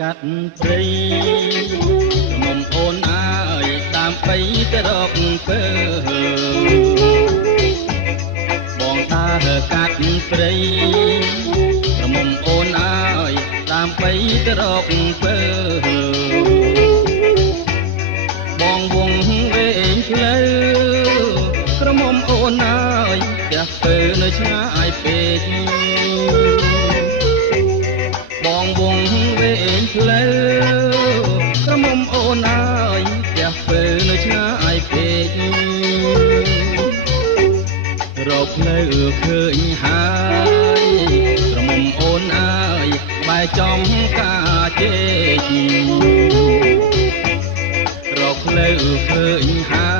កាត់ព្រៃមុំអូនអើយដើម្បីទៅរកពើបងដើរកាត់ព្រៃមុំអូនអើយដើម្បីទៅរកពើបងវងវែងផ្លូវក្រមុំអូនអើយផ្ទះពើនៅឆ្ងាយពេកបងវងវែងផ្លូវក្រមុំអូនអើយផ្ទះពើនៅឆ្ងាយពេករកផ្លូវឃើញហើយក្រមុំអូនអើយបែរចំការជែករកផ្លូវឃើញហើ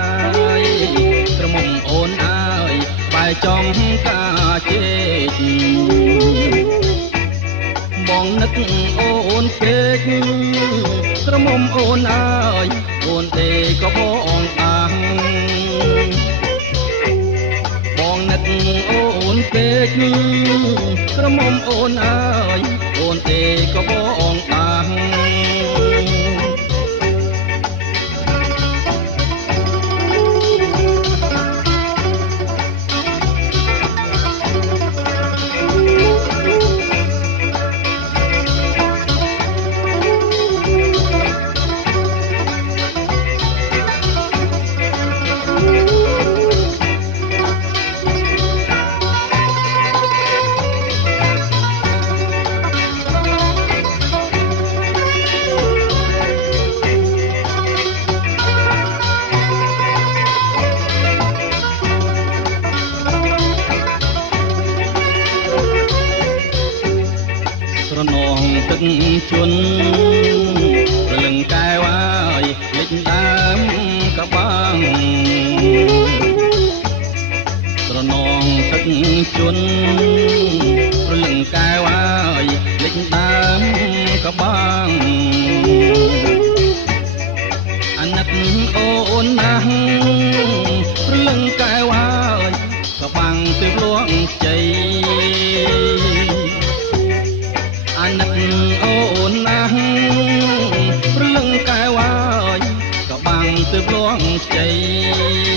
យក្រមុំអូនអើយបែរចំការជែកបងនឹកអូនពេកក្រមុំអូនអើយអូនទេក៏បងអាំងបងនឹកអូនពេកក្រមុំអូនអើយអូនទេក៏បងអាំងស្រនងទឹកជន់រលឹងកែវអើយលិចដើមកបាំងស្រនងទឹកជន់រលឹងកែវអើយលិចដើមកបាំងអាណិតអូនណាស់រលឹងកែវអើយកបាំងទើបលួងជ័យអាណិតអូនណាស់ព្រលឹងកែវអើយក៏បាំងទើបលួងជ័យ